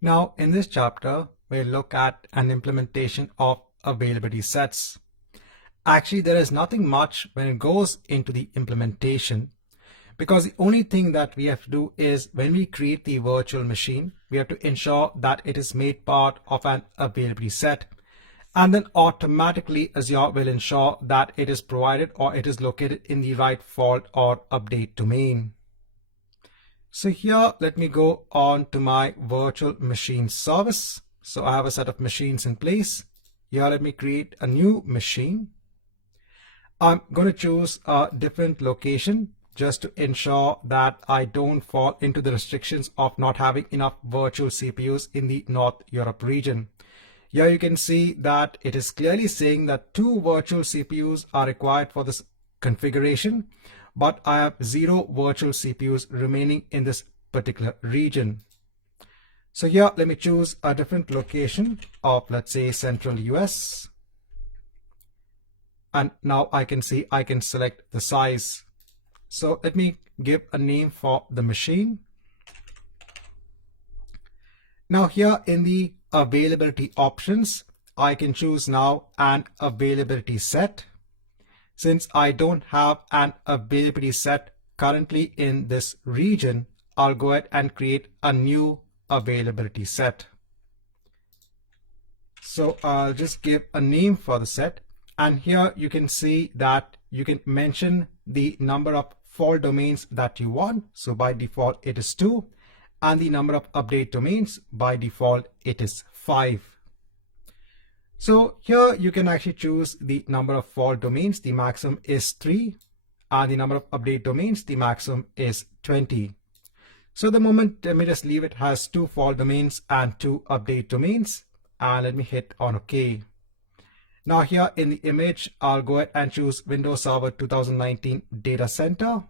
Now, in this chapter, we'll look at an implementation of availability sets. Actually, there is nothing much when it goes into the implementation, because the only thing that we have to do is when we create the virtual machine, we have to ensure that it is made part of an availability set. And then automatically Azure will ensure that it is provided or it is located in the right fault or update domain. So here, let me go on to my virtual machine service. So I have a set of machines in place. Here, let me create a new machine. I'm going to choose a different location just to ensure that I don't fall into the restrictions of not having enough virtual CPUs in the North Europe region. Here you can see that it is clearly saying that 2 virtual CPUs are required for this configuration, but I have 0 virtual CPUs remaining in this particular region. So here, let me choose a different location of, let's say, Central US. And now I can see I can select the size. So let me give a name for the machine. Now here in the availability options, I can choose now an availability set. Since I don't have an availability set currently in this region, I'll go ahead and create a new availability set. So I'll just give a name for the set. And here you can see that you can mention the number of fault domains that you want. So by default, it is 2. And the number of update domains, by default, it is 5. So here you can actually choose the number of fault domains. The maximum is 3. And the number of update domains, the maximum is 20. So the moment, let me just leave it as 2 fault domains and 2 update domains. And let me hit on OK. Now here in the image, I'll go ahead and choose Windows Server 2019 Data Center.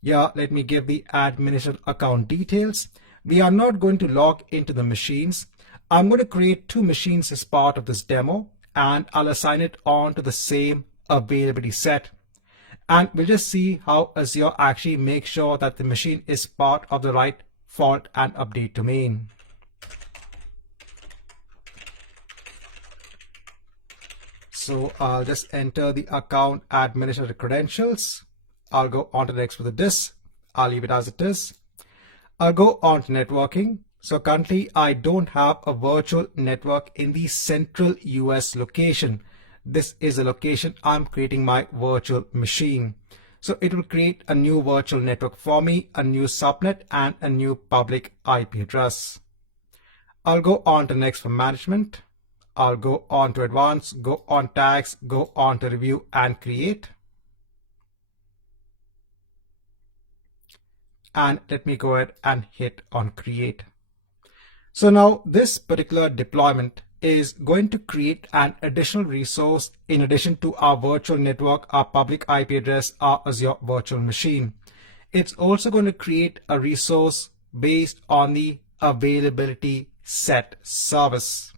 Yeah, let me give the administrator account details. We are not going to log into the machines. I'm going to create 2 machines as part of this demo, and I'll assign it on to the same availability set. And we'll just see how Azure actually makes sure that the machine is part of the right fault and update domain. So I'll just enter the account administrator credentials. I'll go on to the next with this. I'll leave it as it is. I'll go on to networking. So currently I don't have a virtual network in the central US location. This is a location I'm creating my virtual machine. So it will create a new virtual network for me, a new subnet and a new public IP address. I'll go on to next for management. I'll go on to advanced, go on tags, go on to review and create. And let me go ahead and hit on create. So now this particular deployment is going to create an additional resource in addition to our virtual network, our public IP address, our Azure virtual machine. It's also going to create a resource based on the availability set service.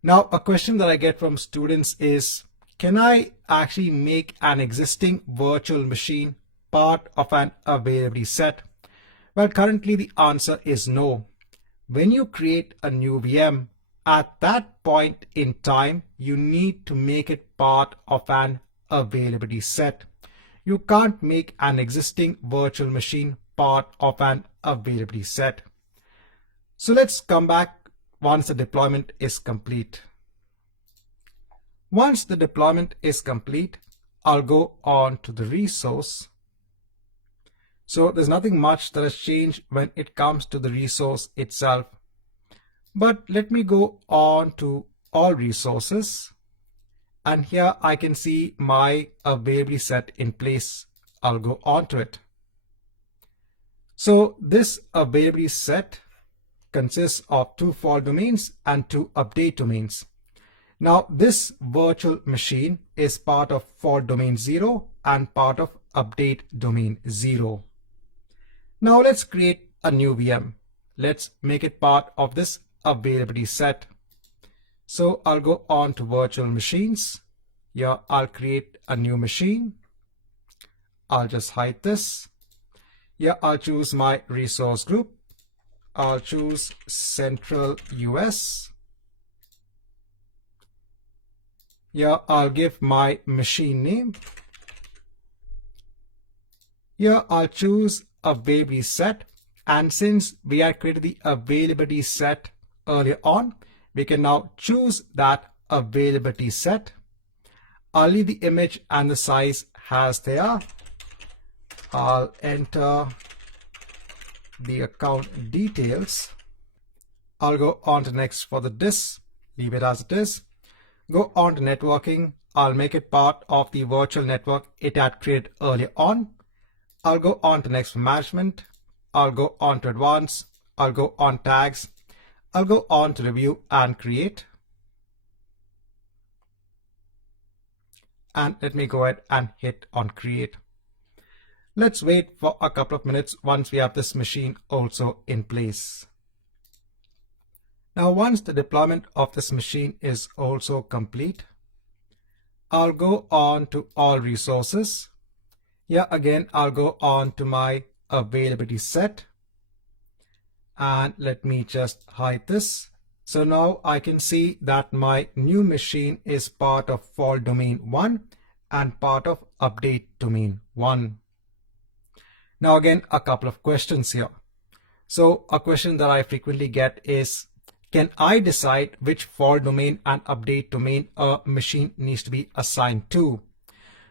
Now, a question that I get from students is, can I actually make an existing virtual machine part of an availability set? Well, currently the answer is no. When you create a new VM, at that point in time, you need to make it part of an availability set. You can't make an existing virtual machine part of an availability set. So let's come back once the deployment is complete. Once the deployment is complete, I'll go on to the resource. So there's nothing much that has changed when it comes to the resource itself. But let me go on to all resources. And here I can see my availability set in place. I'll go on to it. So this availability set consists of 2 fault domains and 2 update domains. Now this virtual machine is part of fault domain 0 and part of update domain 0. Now let's create a new VM. Let's make it part of this availability set. So I'll go on to virtual machines. Here I'll create a new machine. I'll just hide this. Here I'll choose my resource group. I'll choose Central US. Here I'll give my machine name. Here I'll choose availability set, and since we had created the availability set earlier on, we can now choose that availability set. I'll leave the image and the size as they are. I'll enter the account details. I'll go on to next for the disk, leave it as it is. Go on to networking. I'll make it part of the virtual network it had created earlier on. I'll go on to next for management. I'll go on to advanced. I'll go on tags. I'll go on to review and create. And let me go ahead and hit on create. Let's wait for a couple of minutes once we have this machine also in place. Now, once the deployment of this machine is also complete, I'll go on to all resources. Here again, I'll go on to my availability set. And let me just hide this. So now I can see that my new machine is part of fault domain 1 and part of update domain 1. Now again, a couple of questions here. So a question that I frequently get is, can I decide which fault domain and update domain a machine needs to be assigned to?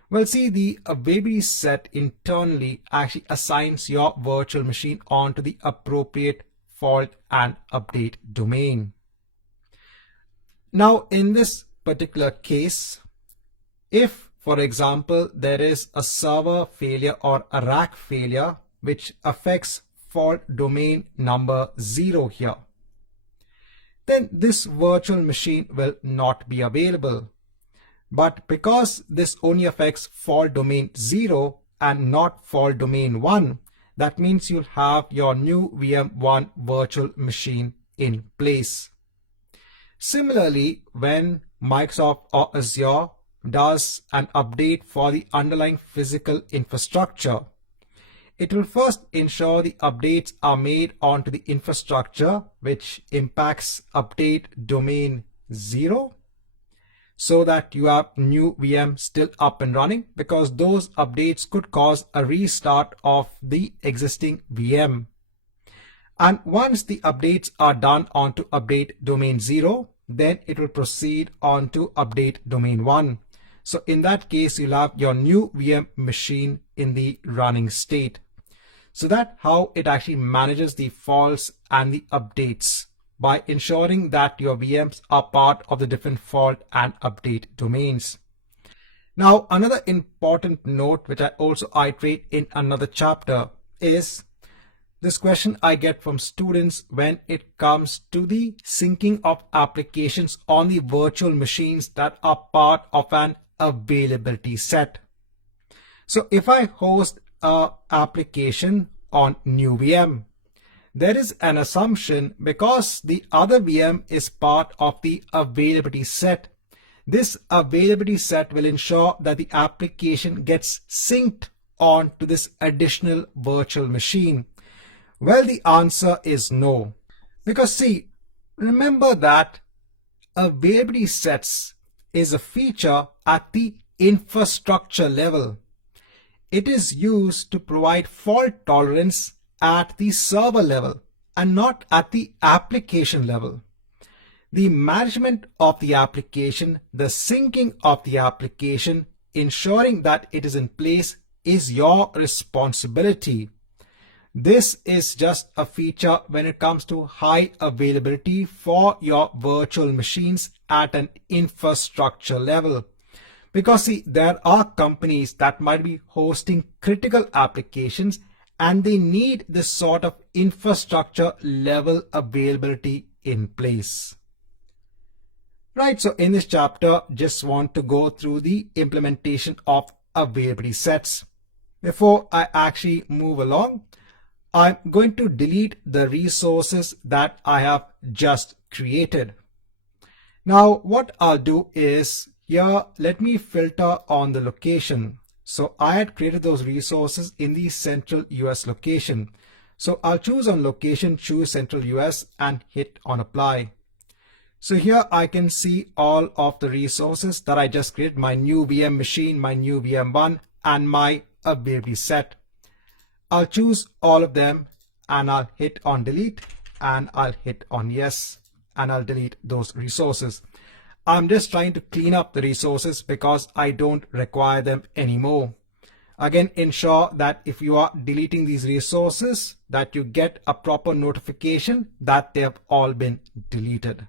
Well, see, the availability set internally actually assigns your virtual machine onto the appropriate fault and update domain. Now, in this particular case, if, for example, there is a server failure or a rack failure which affects fault domain number 0 here, then this virtual machine will not be available. But because this only affects fault domain 0 and not fault domain 1, that means you'll have your new VM1 virtual machine in place. Similarly, when Microsoft or Azure does an update for the underlying physical infrastructure, it will first ensure the updates are made onto the infrastructure which impacts update domain 0, so that you have new VM still up and running, because those updates could cause a restart of the existing VM. And once the updates are done onto update domain 0, then it will proceed on to update domain 1. So in that case, you'll have your new VM machine in the running state. So that's how it actually manages the faults and the updates, by ensuring that your VMs are part of the different fault and update domains. Now, another important note, which I also iterate in another chapter, is this question I get from students when it comes to the syncing of applications on the virtual machines that are part of an availability set. So if I host an application on new VM, there is an assumption, because the other VM is part of the availability set, this availability set will ensure that the application gets synced on to this additional virtual machine. Well, the answer is no. Because see, remember that availability sets is a feature at the infrastructure level. It is used to provide fault tolerance at the server level and not at the application level. The management of the application, the syncing of the application, ensuring that it is in place is your responsibility. This is just a feature when it comes to high availability for your virtual machines at an infrastructure level. Because see, there are companies that might be hosting critical applications and they need this sort of infrastructure level availability in place. Right, so in this chapter, just want to go through the implementation of availability sets. Before I actually move along, I'm going to delete the resources that I have just created. Now, what I'll do is here, let me filter on the location. So I had created those resources in the central US location. So I'll choose on location, choose Central US and hit on apply. So here I can see all of the resources that I just created, my new VM machine, my new VM1 and my availability set. I'll choose all of them and I'll hit on delete and I'll hit on yes and I'll delete those resources. I'm just trying to clean up the resources because I don't require them anymore. Again, ensure that if you are deleting these resources that you get a proper notification that they have all been deleted.